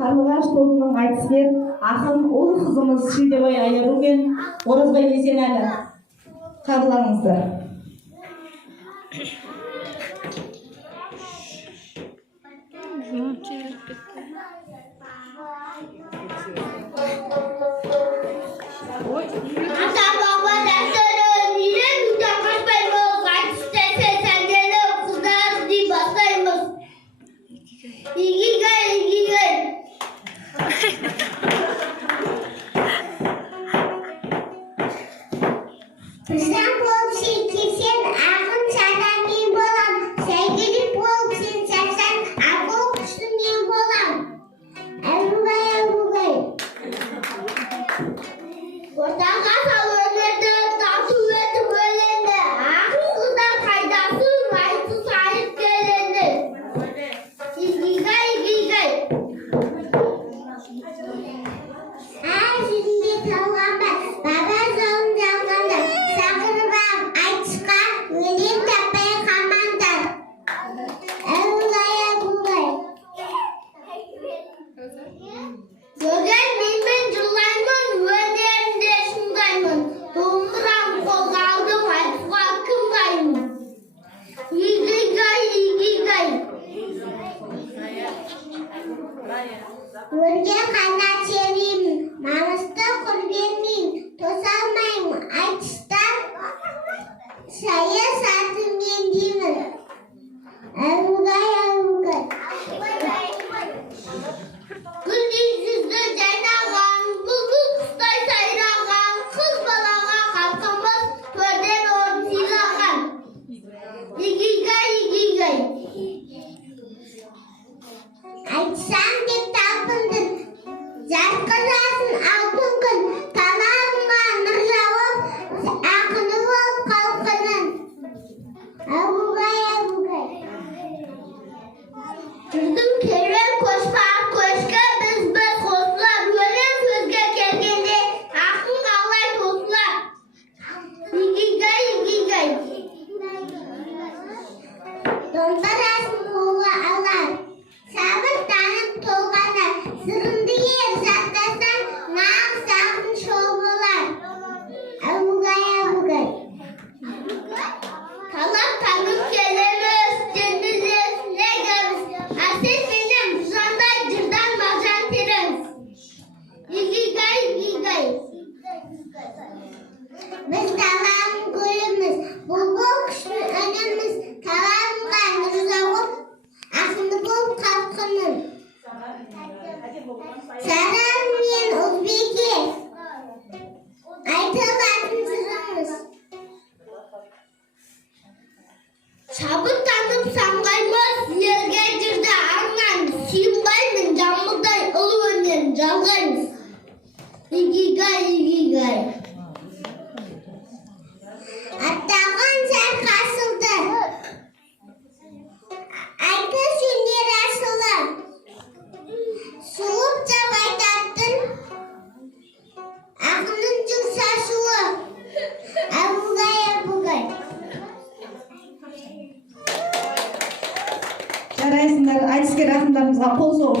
Қарлығаш тобының айтыскер ақын ұл қызымыз Шілдебай Айару мен Оразбай Есенәлі. Қабылдаңыздар. Kızdan bol şey kesen, ağın çadan ben bolam. Sevgili bol sen sersen, ağıl kuşun ben bolam. Evugay evugay. Ortağa sal önerde, tatlı ve tübölende. Ağın kızdan kaydası, vaytı sahip gelende. İgigay igigay. Şimdi tavlamda, baba zon camanda. Sakırıbam Айтысқа, өлең таппай қалмаңдар. Evugay evugay. Бөгөн менмен жылаймын, өнерімде шыңдаймын. Домбырам қолға алдым, айтысқа кім дайын? Игигай игигай. Өрге қанат сереймін, намысты құр бермеймін, тоса алмаймын. Айтыста саясатымен деймін. Evugay evugay. Гүлдей жүзді жайнаған, бұлбұл құстай сайраған, қыз балаға халқымыз төрден орын сыйлаған. Игигай игигай. Айтсам деп талпындым, жарқырасын алтын күн, тамағыма нұр жауып, ақыны болып қалқының. Evugay evugay. Жүрдім керуен көшпақ көшке, біз қосылар, өлең сөзге келгенде, ақын қалай тосылар. Игигай игигай. Домбырасын қолға алар, сабыр танып толғана, сырымды ер жаттасаң, нағыз ақын шоу болар. Evugay evugay. Талап таңып келеміз, денімізде тілегіміз, әсет менен жандай жырдан мағжан теріміз. Игигай игигай. Біз талағын гүліміз, бұлбұл құштың үніміз, талағынға нұр жауып, ақынды болып қалқының. Сарам мен Өзбеке, айтылатын жырымыз. Шабыт танып самғаймыз, елге жүрді арман, сүйінбаймын жамбылдай ұлы өнер жалғаймыз. Игигай игигай. Аттаған жар қасылды, айтыс өнер ашылы, суып жап айтатын, ақынның жыл шашуы. Evugay evugay. Жарайсыңдар, айтыскер ақындарымызға қол соғып